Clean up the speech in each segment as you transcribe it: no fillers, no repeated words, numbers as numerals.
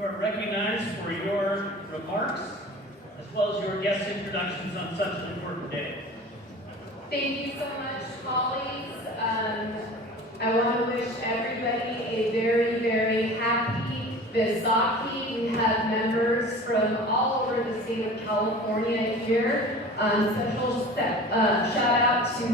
You are recognized for your remarks as well as your guest introductions on such an important day. Thank you so much, colleagues. I want to wish everybody a very, very happy Vaisakhi. We have members from all over the state of California here. Special shout out to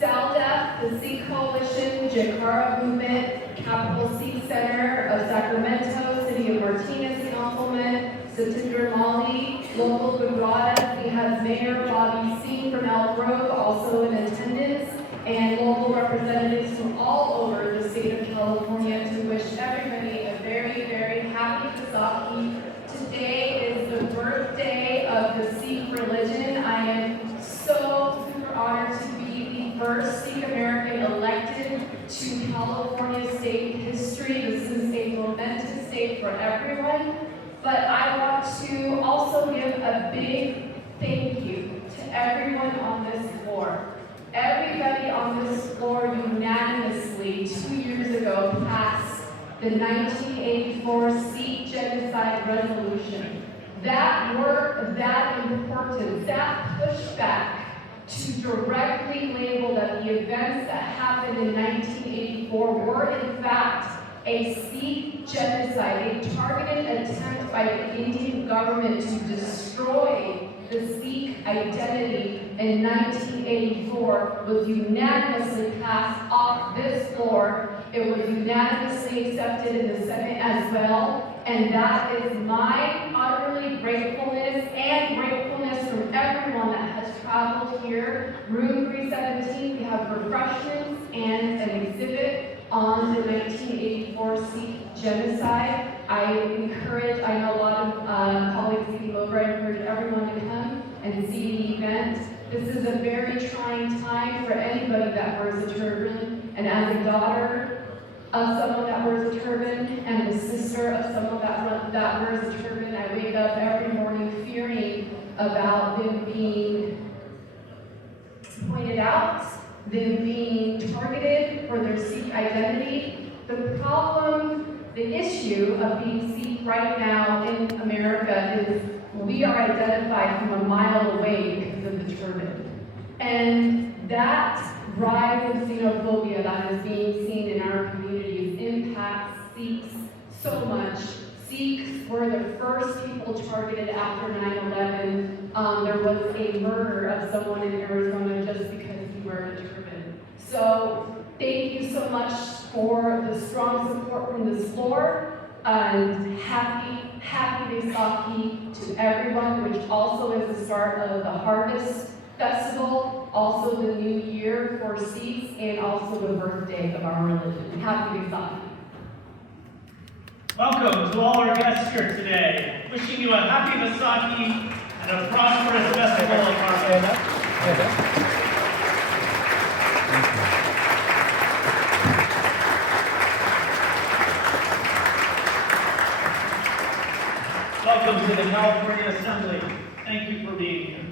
SALDEF, the Sikh Coalition, Jakara Movement, Capital Sikh Center of Sacramento, City of Martinez Councilman, Satinder Mali, local Gujrata. We have Mayor Bobby Singh from Elk Grove also in attendance, and local representatives from all over the state of California to wish everybody a very, very happy Vaisakhi. Today is the birthday of the Sikh religion. I am so super honored to be the first Sikh American elected to California state history. This is a momentous day for everyone. But I want to also give a big thank you to everyone on this floor. Everybody on this floor unanimously 2 years ago passed the 1984 Sikh Genocide Resolution. That work, that importance, that pushback to directly label that the events that happened in 1984 were in fact a Sikh genocide, a targeted attempt by the Indian government to destroy the Sikh identity in 1984 was unanimously passed off this floor. It was unanimously accepted in the Senate as well. And that is my utterly gratefulness and gratefulness from everyone that has traveled here. Room 317, we have refreshments and an exhibit on the 1984 Sikh genocide. I know a lot of colleagues came over, I encourage everyone to come and see the event. This is a very trying time for anybody that wears a turban, and as a daughter of someone that wears a turban and the sister of someone that wears a turban, I wake up every morning fearing about them being pointed out, them being targeted for their Sikh identity. The problem, the issue of being Sikh right now in America is we are identified from a mile away because of the turban. And that rise of xenophobia that is being seen in our communities impacts Sikhs so much. Sikhs were the first people targeted after 9/11. There was a murder of someone in Arizona just because he wore a turban. So thank you so much for the strong support from this floor. And happy Vaisakhi to everyone, which also is the start of the Harvest Festival, also the new year for Sikhs, and also the birthday of our religion. Happy Vaisakhi. Welcome to all our guests here today. Wishing you a happy Vaisakhi and a prosperous festival of harvest. Welcome to the California Assembly. Thank you for being here.